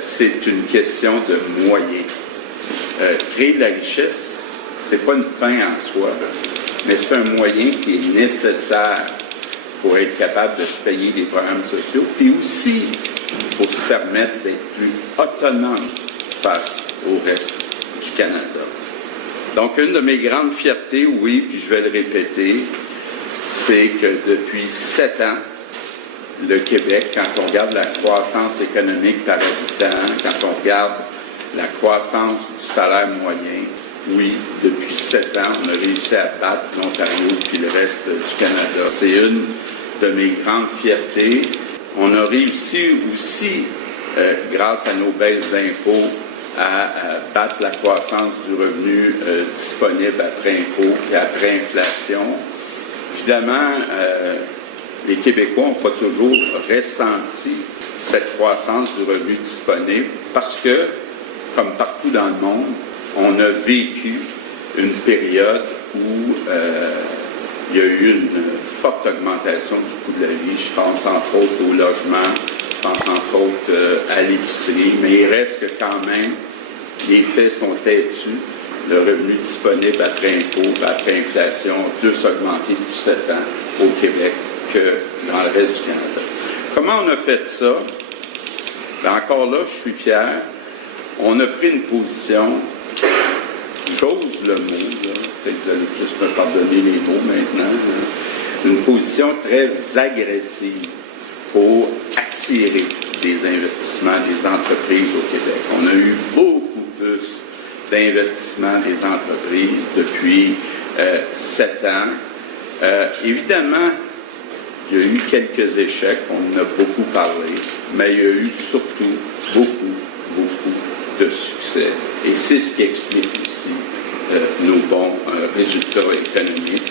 C'est une question de moyens. Créer de la richesse, c'est pas une fin en soi, mais c'est un moyen qui est nécessaire pour être capable de se payer des programmes sociaux, puis aussi pour se permettre d'être plus autonome face au reste du Canada. Donc, une de mes grandes fiertés, oui, puis je vais le répéter, c'est que depuis 7 ans, le Québec, quand on regarde la croissance économique par habitant, quand on regarde la croissance du salaire moyen, oui, depuis 7 ans, on a réussi à battre l'Ontario puis le reste du Canada. C'est une de mes grandes fiertés. On a réussi aussi, grâce à nos baisses d'impôts, à battre la croissance du revenu disponible après impôts et après inflation. Évidemment, les Québécois n'ont pas toujours ressenti cette croissance du revenu disponible parce que, comme partout dans le monde, on a vécu une période où il y a eu une forte augmentation du coût de la vie. Je pense entre autres au logement, je pense entre autres à l'épicerie, mais il reste que quand même, les faits sont têtus. Le revenu disponible après impôts, après inflation, a plus augmenté depuis 7 ans au Québec que dans le reste du Canada. Comment on a fait ça? Bien, encore là, je suis fier. On a pris une position, j'ose le mot, peut-être que vous allez plus me pardonner les mots maintenant, une position très agressive pour attirer des investissements des entreprises au Québec. On a eu beaucoup plus d'investissements des entreprises depuis 7 ans. Évidemment, il y a eu quelques échecs, on en a beaucoup parlé, mais il y a eu surtout beaucoup de succès. Et c'est ce qui explique aussi nos bons résultats économiques.